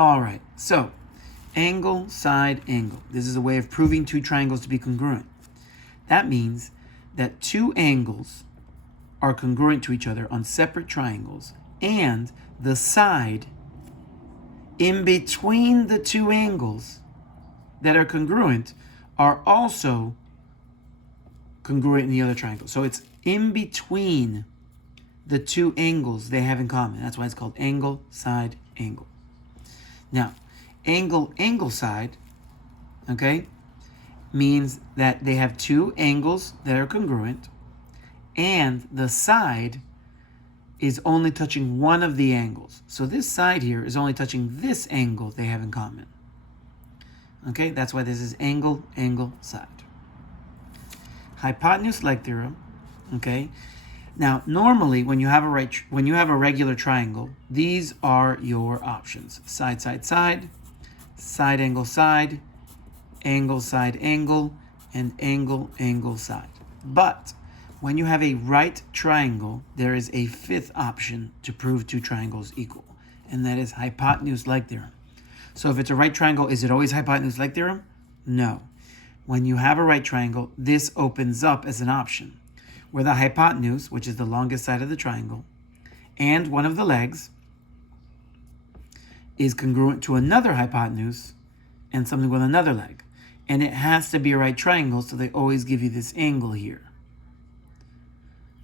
All right, so angle, side, angle. This is a way of proving two triangles to be congruent. That means that two angles are congruent to each other on separate triangles, and the side in between the two angles that are congruent are also congruent in the other triangle. So it's in between the two angles they have in common. That's why it's called angle, side, angle. Now, angle, angle, side, okay, means that they have two angles that are congruent, and the side is only touching one of the angles. So this side here is only touching this angle they have in common. Okay, that's why this is angle, angle, side. Hypotenuse leg theorem. Okay, now normally when you have a regular triangle, these are your options: side, side, side, side, angle, side, angle, side, angle, and angle, angle, side. But when you have a right triangle, there is a fifth option to prove two triangles equal, and that is hypotenuse leg theorem. So if it's a right triangle, is it always hypotenuse leg theorem? No. When you have a right triangle, this opens up as an option, where the hypotenuse, which is the longest side of the triangle, and one of the legs is congruent to another hypotenuse and something with another leg. And it has to be a right triangle, so they always give you this angle here.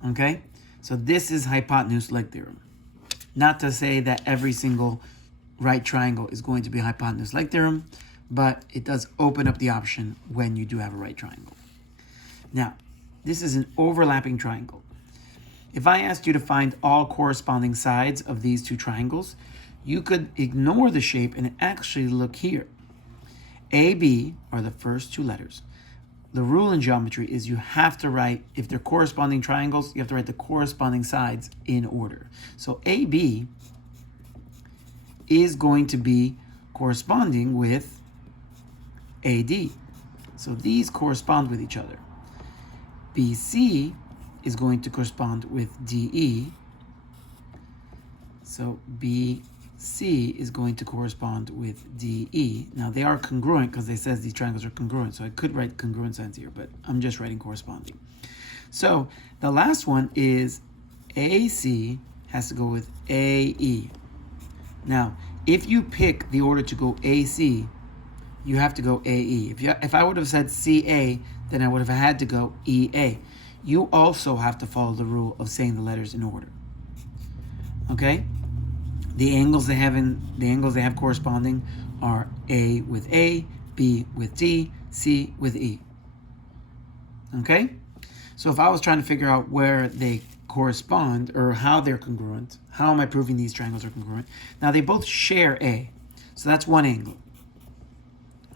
Okay? So this is hypotenuse leg theorem. Not to say that every single right triangle is going to be hypotenuse leg theorem, but it does open up the option when you do have a right triangle. Now, this is an overlapping triangle. If I asked you to find all corresponding sides of these two triangles, you could ignore the shape and actually look here. A, B are the first two letters. The rule in geometry is you have to write, if they're corresponding triangles, you have to write the corresponding sides in order. So AB is going to be corresponding with AD. So these correspond with each other. BC is going to correspond with DE. So BC is going to correspond with DE. Now they are congruent because they says these triangles are congruent. So I could write congruent signs here, but I'm just writing corresponding. So the last one is AC has to go with AE. Now, if you pick the order to go AC, you have to go AE. If I would have said CA, then I would have had to go EA. You also have to follow the rule of saying the letters in order. Okay? The angles they have corresponding are A with A, B with D, C with E. Okay? So if I was trying to figure out where they correspond or how they're congruent, how am I proving these triangles are congruent? Now they both share A, so that's one angle.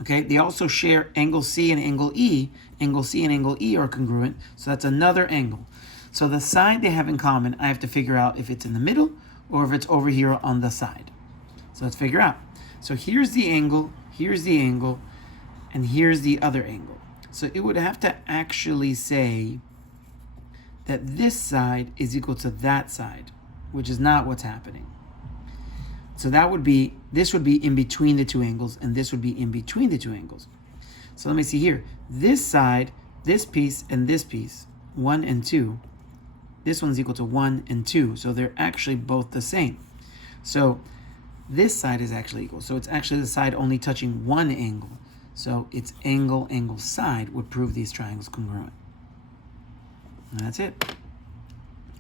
Okay, they also share angle C and angle E. Angle C and angle E are congruent, so that's another angle. So the side they have in common, I have to figure out if it's in the middle or if it's over here on the side. So let's figure out. So here's the angle, and here's the other angle. So it would have to actually say that this side is equal to that side, which is not what's happening. So this would be in between the two angles, and this would be in between the two angles. So let me see here. This side, this piece, and this piece, 1 and 2, this one's equal to 1 and 2. So they're actually both the same. So this side is actually equal. So it's actually the side only touching one angle. So it's angle, angle, side would prove these triangles congruent. And that's it.